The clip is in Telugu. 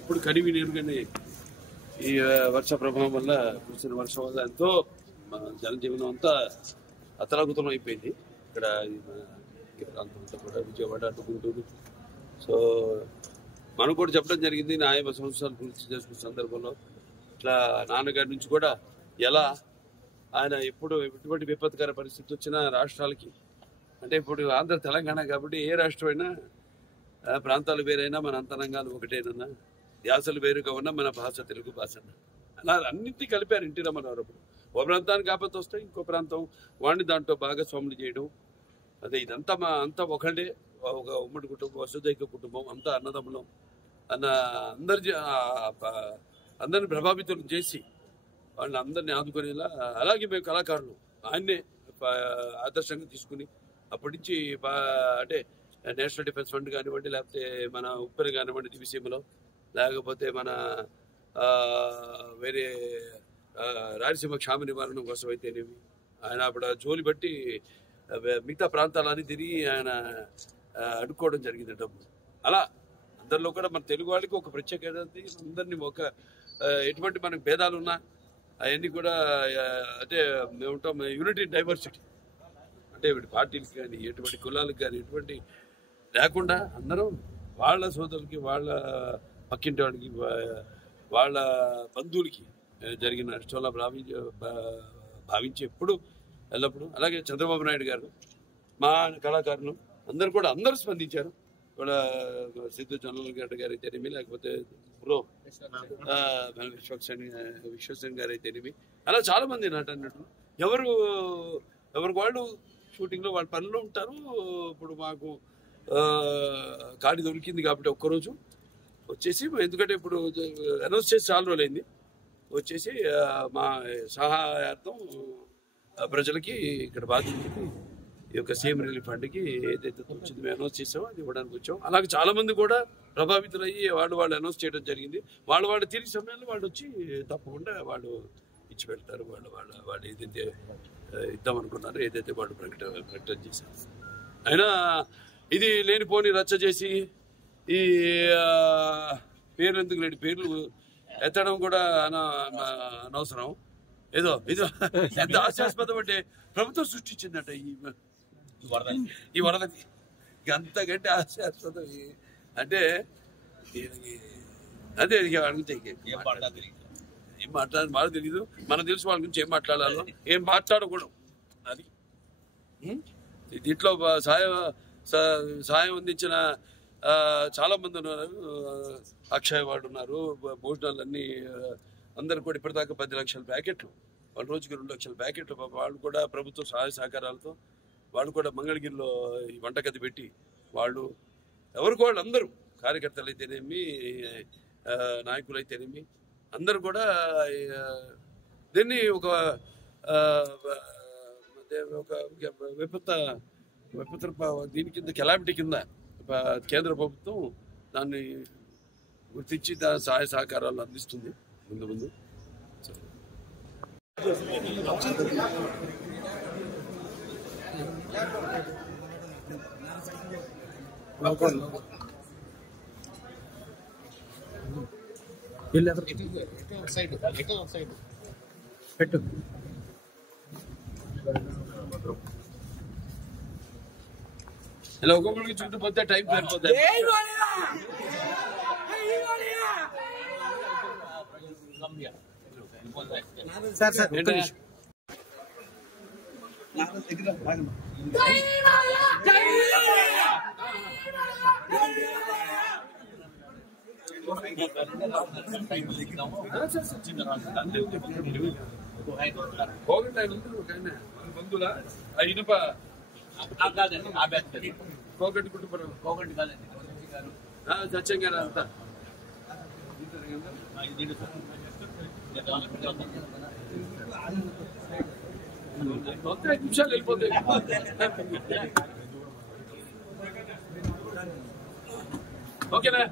ఇప్పుడు కనివి నీరుగానే ఈ వర్ష ప్రభావం వల్ల కురిసిన వర్షం వల్ల ఎంతో జనజీవనం అంతా అతలాకుతలం అయిపోయింది. ఇక్కడ ఈ ప్రాంతం అంతా కూడా విజయవాడ అటు గుంటూరు. సో మనం కూడా చెప్పడం జరిగింది 50 సంవత్సరాలు పూర్తి చేసుకున్న సందర్భంలో ఇట్లా నాన్నగారి నుంచి కూడా ఎలా ఆయన ఎప్పుడు ఎటువంటి విపత్కర పరిస్థితి వచ్చినా రాష్ట్రాలకి అంటే ఇప్పుడు ఆంధ్ర తెలంగాణ కాబట్టి ఏ రాష్ట్రమైనా ప్రాంతాలు వేరైనా మన అంతరంగాలు ఒకటేనన్నా యాసలు వేరుగా ఉన్నా మన భాష తెలుగు భాష అలా అన్నింటినీ కలిపారు ఎన్టీ రామారావు. ఓ ప్రాంతానికి ఆపత్తి వస్తే ఇంకో ప్రాంతం వాడిని దాంట్లో భాగస్వాములు చేయడం అదే ఇదంతా అంతా ఒకటే ఒక ఉమ్మడి కుటుంబం వసుదైక కుటుంబం అంతా అన్నదమ్ములం అన్న అందరిని ప్రభావితం చేసి వాళ్ళని అందరినీ ఆదుకునేలా అలాగే మేము కళాకారులు ఆయన్నే ఆదర్శంగా తీసుకుని అప్పటి నుంచి అంటే నేషనల్ డిఫెన్స్ ఫండ్ కానివ్వండి లేకపోతే మన ఉప్పెన కానివ్వండి దివిసీమలో లేకపోతే మన వేరే రాయలసీమ క్షామ నివారణ కోసం అయితేనేమి ఆయన అప్పుడు జోలి బట్టి మిగతా ప్రాంతాలన్నీ తిరిగి ఆయన అడుక్కోవడం జరిగింది డబ్బు. అలా అందరిలో కూడా మన తెలుగు వాళ్ళకి ఒక ప్రత్యేకత అందరినీ ఒక ఎటువంటి మనకు భేదాలు ఉన్నా అవన్నీ కూడా అంటే మేము ఉంటాం యూనిటీ డైవర్సిటీ అంటే పార్టీలకు కానీ ఎటువంటి కులాలకు కానీ ఎటువంటి లేకుండా అందరం వాళ్ళ సోదరులకి వాళ్ళ పక్కింటి వాళ్ళకి వాళ్ళ బంధువులకి జరిగిన నష్టంలా భావించి ఎప్పుడు ఎల్లప్పుడు అలాగే చంద్రబాబు నాయుడు గారు మా కళాకారులు అందరూ స్పందించారు. కూడా సిద్ధు జొన్నలగడ్డ గారు అయితేనేమి లేకపోతే ప్రో విశ్వసేన్ గారు అయితేనేమి అలా చాలా మంది అన్నట్టు ఎవరికి వాళ్ళు షూటింగ్లో వాళ్ళ పనులు ఉంటారు. ఇప్పుడు మాకు ఖాళీ దొరికింది కాబట్టి ఒక్కరోజు వచ్చేసి ఎందుకంటే ఇప్పుడు అనౌన్స్ చేసి చాలా రోజులైంది వచ్చేసి మా సహాయార్థం ప్రజలకి ఇక్కడ బాధితులకి ఈ యొక్క సీఎం రిలీఫ్ ఫండ్కి ఏదైతే వచ్చింది మేము అనౌన్స్ చేసామో అది ఇవ్వడానికి వచ్చాం. అలాగే చాలా మంది కూడా ప్రభావితులయ్యి వాళ్ళు అనౌన్స్ చేయడం జరిగింది. వాళ్ళు తిరిగి సమయంలో వాళ్ళు వచ్చి తప్పకుండా వాళ్ళు ఇచ్చి వెళ్తారు. వాళ్ళు ఏదైతే ఇద్దామనుకున్నారో ఏదైతే వాళ్ళు ప్రకటన చేశారు. అయినా ఇది లేనిపోని రచ్చ చేసి ఈ పేర్లు ఎందుకు లేని పేర్లు ఎత్తడం కూడా అనవసరం. ఏదో ఎంత హాస్యాస్పదం అంటే ప్రభుత్వం సృష్టించిందట ఈ వరదకి అంతకంటే హాస్యాస్పదం అంటే అదే అడిగితే ఏం మాట్లాడాలి మాకు తెలియదు. మనకు తెలుసు వాళ్ళ గురించి ఏం మాట్లాడాలో ఏం మాట్లాడకూడదు. అది దీంట్లో సాయం అందించిన చాలా మంది ఉన్నారు. అక్షయ్ వాళ్ళు ఉన్నారు. భోజనాలన్నీ అందరు కూడా ఇప్పటిదాకా 10 లక్షల ప్యాకెట్లు వాళ్ళ రోజుకి 2 లక్షల ప్యాకెట్లు వాళ్ళు కూడా ప్రభుత్వ సహాయ సహకారాలతో వాళ్ళు కూడా మంగళగిరిలో ఈ వంటగది పెట్టి వాళ్ళు ఎవరికి వాళ్ళు అందరూ కార్యకర్తలు అయితేనేమి నాయకులు అయితేనేమి అందరూ కూడా దీన్ని ఒక విపత్తు దీని కింద కెలామిటీ కింద కేంద్ర ప్రభుత్వం దాన్ని గుర్తించి దాని సహాయ సహకారాలు అందిస్తుంది ముందు. పెట్టు ఇలా ఒక్కొక్కరికి చుట్టుపోతే టైం సరిపోతుంది. సార్ బంధువుల ఇనుప కోగంటి కుటుంబం సత్యం గారు అంతా 5 నిమిషాలు వెళ్ళిపోతాయి. ఓకేనా?